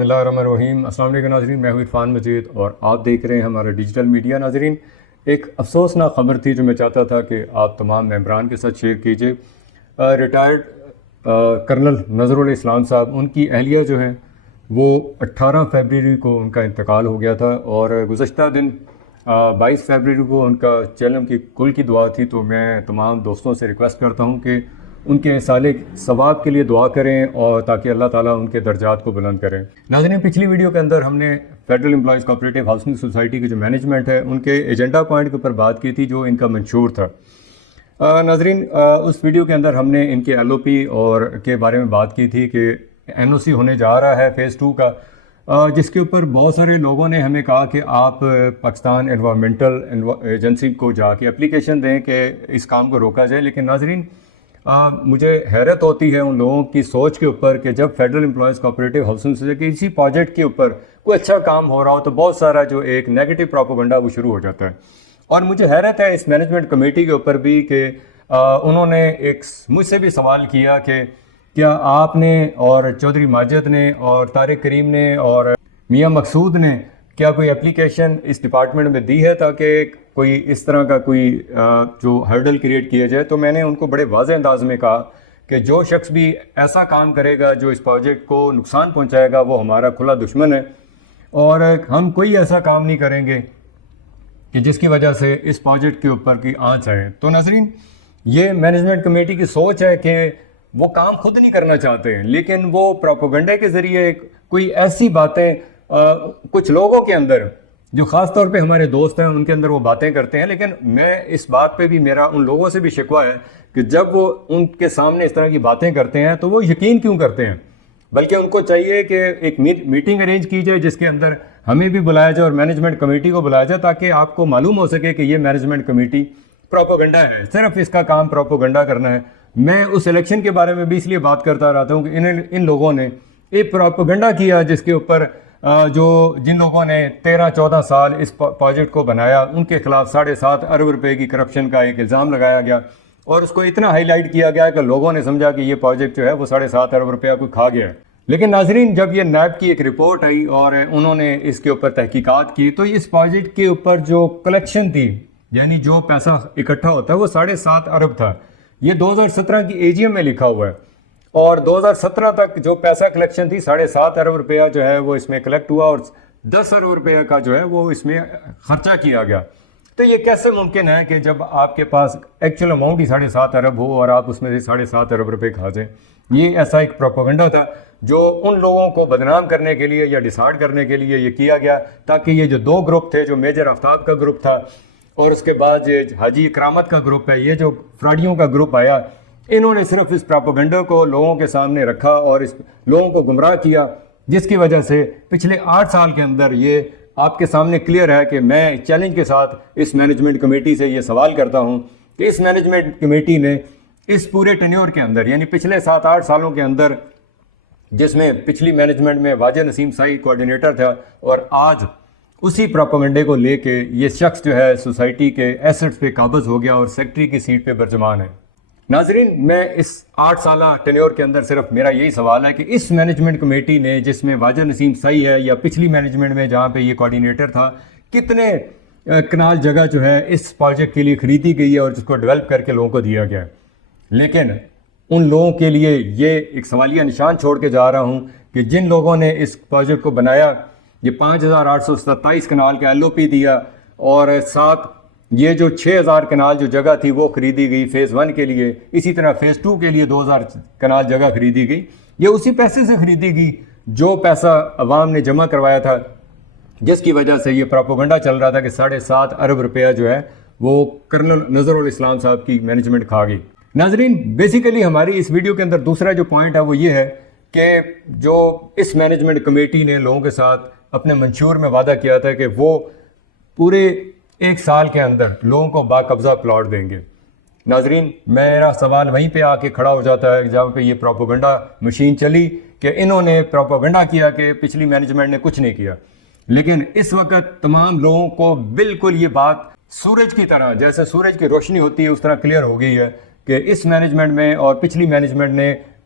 بسم اللہ الرحمن الرحیم۔ السلام علیکم ناظرین، میں ہوں عرفان مجید اور آپ دیکھ رہے ہیں ہمارا ڈیجیٹل میڈیا۔ ناظرین، ایک افسوسناک خبر تھی جو میں چاہتا تھا کہ آپ تمام ممبران کے ساتھ شیئر کیجیے۔ ریٹائرڈ کرنل نظر الاسلام صاحب، ان کی اہلیہ جو ہیں وہ 18 فیبروری کو ان کا انتقال ہو گیا تھا، اور گزشتہ دن 22 فیبروری کو ان کا چلم کی کل کی دعا تھی۔ تو میں تمام دوستوں سے ریکویسٹ کرتا ہوں کہ ان کے صالح ثواب کے لیے دعا کریں اور تاکہ اللہ تعالیٰ ان کے درجات کو بلند کریں۔ ناظرین، پچھلی ویڈیو کے اندر ہم نے federal employees cooperative housing society کی جو مینجمنٹ ہے ان کے ایجنڈا پوائنٹ کے اوپر بات کی تھی جو ان کا منشور تھا۔ ناظرین، اس ویڈیو کے اندر ہم نے ان کے ایل او پی اور کے بارے میں بات کی تھی کہ این او سی ہونے جا رہا ہے فیز 2 کا، جس کے اوپر بہت سارے لوگوں نے ہمیں کہا کہ آپ پاکستان انوائرمنٹل ایجنسی کو جا کے اپلیکیشن دیں کہ اس کام کو روکا جائے۔ لیکن ناظرین، مجھے حیرت ہوتی ہے ان لوگوں کی سوچ کے اوپر کہ جب federal employees cooperative housing society اسی پروجیکٹ کے اوپر کوئی اچھا کام ہو رہا ہو تو بہت سارا جو ایک نیگیٹو پروپیگنڈا وہ شروع ہو جاتا ہے۔ اور مجھے حیرت ہے اس مینجمنٹ کمیٹی کے اوپر بھی کہ انہوں نے ایک مجھ سے بھی سوال کیا کہ کیا آپ نے اور چودھری ماجد نے اور طارق کریم نے اور میاں مقصود نے کیا کوئی اپلیکیشن اس ڈپارٹمنٹ میں دی ہے تاکہ کوئی اس طرح کا کوئی جو ہرڈل کریٹ کیا جائے۔ تو میں نے ان کو بڑے واضح انداز میں کہا کہ جو شخص بھی ایسا کام کرے گا جو اس پروجیکٹ کو نقصان پہنچائے گا وہ ہمارا کھلا دشمن ہے، اور ہم کوئی ایسا کام نہیں کریں گے کہ جس کی وجہ سے اس پروجیکٹ کے اوپر کی آنچ آئے۔ تو ناظرین، یہ مینجمنٹ کمیٹی کی سوچ ہے کہ وہ کام خود نہیں کرنا چاہتے ہیں، لیکن وہ پروپیگنڈے کے ذریعے کوئی ایسی باتیں کچھ لوگوں کے اندر جو خاص طور پہ ہمارے دوست ہیں ان کے اندر وہ باتیں کرتے ہیں۔ لیکن میں اس بات پہ بھی میرا ان لوگوں سے بھی شکوہ ہے کہ جب وہ ان کے سامنے اس طرح کی باتیں کرتے ہیں تو وہ یقین کیوں کرتے ہیں، بلکہ ان کو چاہیے کہ ایک میٹنگ ارینج کی جائے جس کے اندر ہمیں بھی بلایا جائے اور مینجمنٹ کمیٹی کو بلایا جائے تاکہ آپ کو معلوم ہو سکے کہ یہ مینجمنٹ کمیٹی پروپیگنڈا ہے، صرف اس کا کام پروپیگنڈا کرنا ہے۔ میں اس الیکشن کے بارے میں بھی اس لیے بات کرتا رہتا ہوں کہ ان لوگوں نے ایک پروپیگنڈا کیا جس کے اوپر جن لوگوں نے 13-14 سال اس پروجیکٹ کو بنایا ان کے خلاف 7.5 ارب روپے کی کرپشن کا ایک الزام لگایا گیا، اور اس کو اتنا ہائی لائٹ کیا گیا کہ لوگوں نے سمجھا کہ یہ پروجیکٹ جو ہے وہ 7.5 ارب روپیہ کو کھا گیا ہے۔ لیکن ناظرین، جب یہ نیب کی ایک رپورٹ آئی اور انہوں نے اس کے اوپر تحقیقات کی تو اس پروجیکٹ کے اوپر جو کلیکشن تھی، یعنی جو پیسہ اکٹھا ہوتا ہے وہ 7.5 ارب تھا۔ یہ 2017 کی اے جی ایم میں لکھا ہوا ہے، اور 2017 تک جو پیسہ کلیکشن تھی 7.5 ارب روپیہ جو ہے وہ اس میں کلیکٹ ہوا، اور 10 ارب روپیہ کا جو ہے وہ اس میں خرچہ کیا گیا۔ تو یہ کیسے ممکن ہے کہ جب آپ کے پاس ایکچوئل اماؤنٹ ہی 7.5 ارب ہو اور آپ اس میں سے 7.5 ارب روپے کھا جائیں؟ یہ ایسا ایک پروپیگنڈا تھا جو ان لوگوں کو بدنام کرنے کے لیے یا ڈیسائیڈ کرنے کے لیے یہ کیا گیا تاکہ یہ جو دو گروپ تھے، جو میجر آفتاب کا گروپ تھا اور اس کے بعد یہ حاجی کرامت کا گروپ ہے، یہ جو فراڈیوں کا گروپ آیا، انہوں نے صرف اس پروپیگنڈا کو لوگوں کے سامنے رکھا اور اس لوگوں کو گمراہ کیا، جس کی وجہ سے پچھلے 8 سال کے اندر یہ آپ کے سامنے کلیئر ہے کہ میں چیلنج کے ساتھ اس مینجمنٹ کمیٹی سے یہ سوال کرتا ہوں کہ اس مینجمنٹ کمیٹی نے اس پورے ٹینیور کے اندر، یعنی پچھلے 7-8 سالوں کے اندر، جس میں پچھلی مینجمنٹ میں واجد نسیم سائی کوارڈینیٹر تھا، اور آج اسی پروپیگنڈے کو لے کے یہ شخص جو ہے سوسائٹی کے ایسٹس پہ قابض ہو گیا اور سیکٹری کی سیٹ پہ برجمان ہے۔ ناظرین، میں اس 8 سالہ ٹینیور کے اندر صرف میرا یہی سوال ہے کہ اس مینجمنٹ کمیٹی نے، جس میں واجد نسیم سائی ہے یا پچھلی مینجمنٹ میں جہاں پہ یہ کوارڈینیٹر تھا، کتنے کنال جگہ جو ہے اس پروجیکٹ کے لیے خریدی گئی ہے اور جس کو ڈیولپ کر کے لوگوں کو دیا گیا ہے۔ لیکن ان لوگوں کے لیے یہ ایک سوالیہ نشان چھوڑ کے جا رہا ہوں کہ جن لوگوں نے اس پروجیکٹ کو بنایا، یہ 5,827 کنال کا ایل او پی دیا، اور ساتھ یہ جو 6,000 کنال جو جگہ تھی وہ خریدی گئی فیز 1 کے لیے، اسی طرح فیز 2 کے لیے 2,000 کنال جگہ خریدی گئی، یہ اسی پیسے سے خریدی گئی جو پیسہ عوام نے جمع کروایا تھا، جس کی وجہ سے یہ پروپیگنڈا چل رہا تھا کہ 7.5 ارب روپیہ جو ہے وہ کرنل نظر الاسلام صاحب کی مینجمنٹ کھا گئی۔ ناظرین، بیسیکلی ہماری اس ویڈیو کے اندر دوسرا جو پوائنٹ ہے وہ یہ ہے کہ جو اس مینجمنٹ کمیٹی نے لوگوں کے ساتھ اپنے منشور میں وعدہ کیا تھا کہ وہ پورے 1 سال کے اندر لوگوں کو باقبضہ پلاٹ دیں گے۔ ناظرین، میرا سوال وہیں پہ آ کے کھڑا ہو جاتا ہے جہاں پہ یہ پروپیگنڈا مشین چلی کہ انہوں نے پروپیگنڈا کیا کہ پچھلی مینجمنٹ نے کچھ نہیں کیا، لیکن اس وقت تمام لوگوں کو بالکل یہ بات سورج کی طرح، جیسے سورج کی روشنی ہوتی ہے اس طرح کلیئر ہو گئی ہے کہ اس مینجمنٹ میں اور پچھلی مینجمنٹ نے